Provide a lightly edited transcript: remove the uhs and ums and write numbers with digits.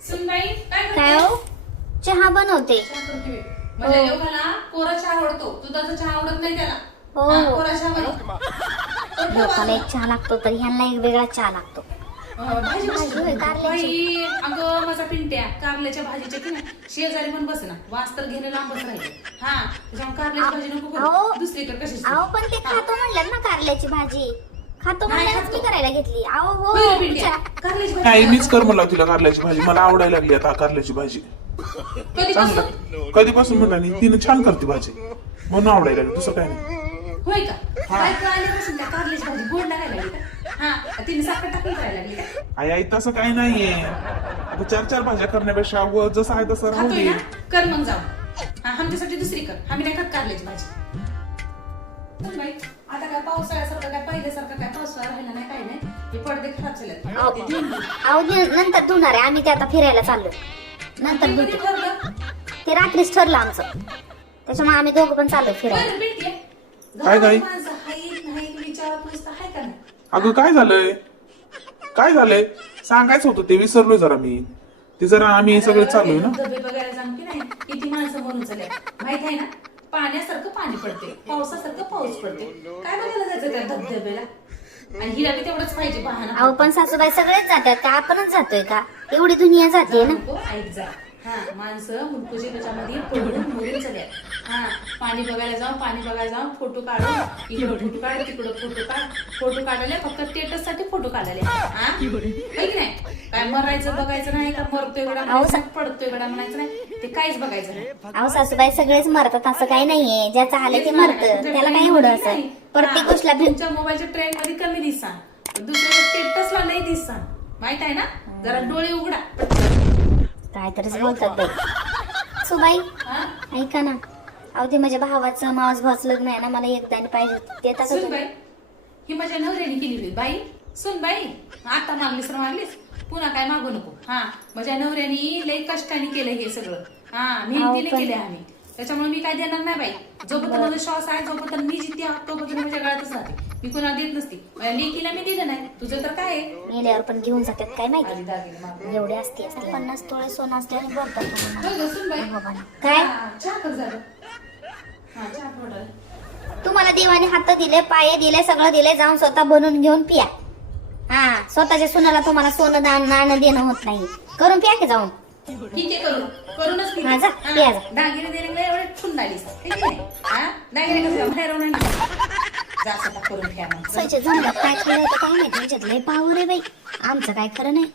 सुनबाई काय हो? चहा बनवते. म्हणजे लोकांना कोरा चहा आवडतो, दुधाचा चहा आवडत नाही त्याला. हो. हा, कोरा चहा बनव. लोकांना एक चहा लागतो तर ह्यांना एक वेगळा चहा लागतो. भाजी भाजी होय, कारल्याची. बाई, अगं माझा पिंट्या कारल्याच्या भाजीच्या की नाही शेजारी पण बस ना, वास तर घेणं लांबच राहिले. हा, त्याच्यामुळे कारल्याची भाजी नको अहो. करू, दुसरीकडे कशी अहो पण ते खातो म्हणलं ना कारल्याची भाजी. खातो नाही म्हणल्यानंच मी खातो. करायला घेतली. अहो हो. पिंट्या कारल्याची नाही भाजी मीच कर म्हणला तिला कारल्याची भाजी. मला आवडायला लागली आता कारल्याची भाजी. कधीपासून चांगलं कधीपासून म्हणला नाही, तिने छान करते भाजी म्हणून आवडायला लागली, दुसरं काय नाही. होय का? काय कळाल्यापासून त्या कारल्याची भाजी गोड लागायला लागली का? हा, तिने साखर टाकून करायला लागली का? आई आई तसं काही नाहीये. आता 4-4 भाज्या करण्यापेक्षा जसं आहे तसं राहू खातोय दे. ना, कर मग जाऊ. हा, आमच्यासाठी दुसरी कर, आम्ही नाही खात कारल्याची भाजी. चल बाई, आता काय पावसाळ्यासारखं काय पहिल्यासारखं काय पावसाळा राहिला नाही, काय नाही. हे पडदे खराब झालेत. ते धुवून घे. अहो नंतर धुणार आहे. आम्ही ते आता फिरायला चाललो. नंतर ते कधी धुतो. ठरलं? ते रात्रीच ठरलं आमचं. त्याच्यामुळे आम्ही दोघं पण चाललो फिरायला. बरं, भेटले. काय घरात काय? माणसं आहेत, नाहीत विचारपूस तर आहे का नाही? अगं काय झालंय? काय झालंय सांगायचं होतं ते विसरलोय जरा मी. ते जरा आम्ही सगळे चाललोय ना. धबधबे बघायला जाऊन की नाही, किती माणसं मरून चालले माहित आहे ना. पाण्यासारखं पाणी पडते, पावसासारखं पाऊस पडते. काय बघायला जायचं त्या धबधब्याला? आणि हिला बी तेवढंच पाहिजे पाहणं. अहो पण सासूबाई सगळेच जातात का? आपणच जातोय का? एवढी दुनिया जाते ना. नको, ऐक जा. हा, माणसं मुलकुजी त्याच्यामध्ये पडून मरून चालले. हा, पाणी बघायला जाऊन फोटो काढून इकडं फोटो काढ, तिकडं फोटो काढायला फक्त स्टेटस साठी फोटो काढायला. हा, है की नाही? काय मरायचं बघायचं नाही का? मरतोय गडा म्हणायचं, पडतोय गडा म्हणायचं नाही, ते काहीच बघायचं नाही. अहो सासूबाई सगळेच मरतात असं काही नाहीये. ज्याचं आलं ते मरतं. त्याला काही एवढं असं प्रत्येक गोष्टीला तुमच्या मोबाईलच्या ट्रेंड मध्ये कमी दिसा, दुसऱ्या स्टेटसला नाही दिसा. माहित आहे ना? जरा डोळे उघडा. काहीतरीच बोलतात बाई. सुबाई हा, ऐका ना. अहो ते माझ्या भावाचं मावस भावाचं लग्न आहे ना, मला एकदा पाहिजे होतं. ते आता सुनबाई, ही माझ्या नवऱ्याने केलेली बाई. सुनबाई, आता मागलीस तर मागलीस, पुन्हा काय मागू नको. हा, माझ्या नवऱ्याने लय कष्टाने केलं हे सगळं. हा, मेहनतीने केले आम्ही. त्याच्यामुळे मी काय देणार नाही बाई. जोपर्यंत माझा श्वास आहे, जोपर्यंत मी जिथे आहोत तोपर्यंत माझ्या गळ्यातच राहते. मी कोणाला देत नसते. माझ्या लेकीला मी दिलं नाही. तुझं तर काय आहे? मेल्यावर पण घेऊन जातात काय माहिती. आधी दागिने मागून. एवढे असते 50 तोळे सोनं असल्याने बोलतात तुम्हाला. होय गं, सुनबाई. काय हा, चहा कर जरा. हा, चहा थोडा. तुम्हाला देवाने हात दिले, पाय दिले, सगळं दिले. जाऊन स्वतः बनवून घेऊन पिया. हा, स्वतःच्या सुनाला तुम्हाला सोनं दान नाणं देणं होत नाही. करून पिया की जाऊन. ठीक आहे, करूनच पिते. हा, जा, हा, पिया जा. दागिने देणे एवढे ठुन लागलीस. ठीक आहे? हा, दागिने कसं बाहेर राहून जा स्वतः करून घ्या मग. स्वच्छ जमलं काय खाल्लं होतं काय माहिती. त्याच्यात लय पावर आहे बाई. आमचं काय खरं नाही.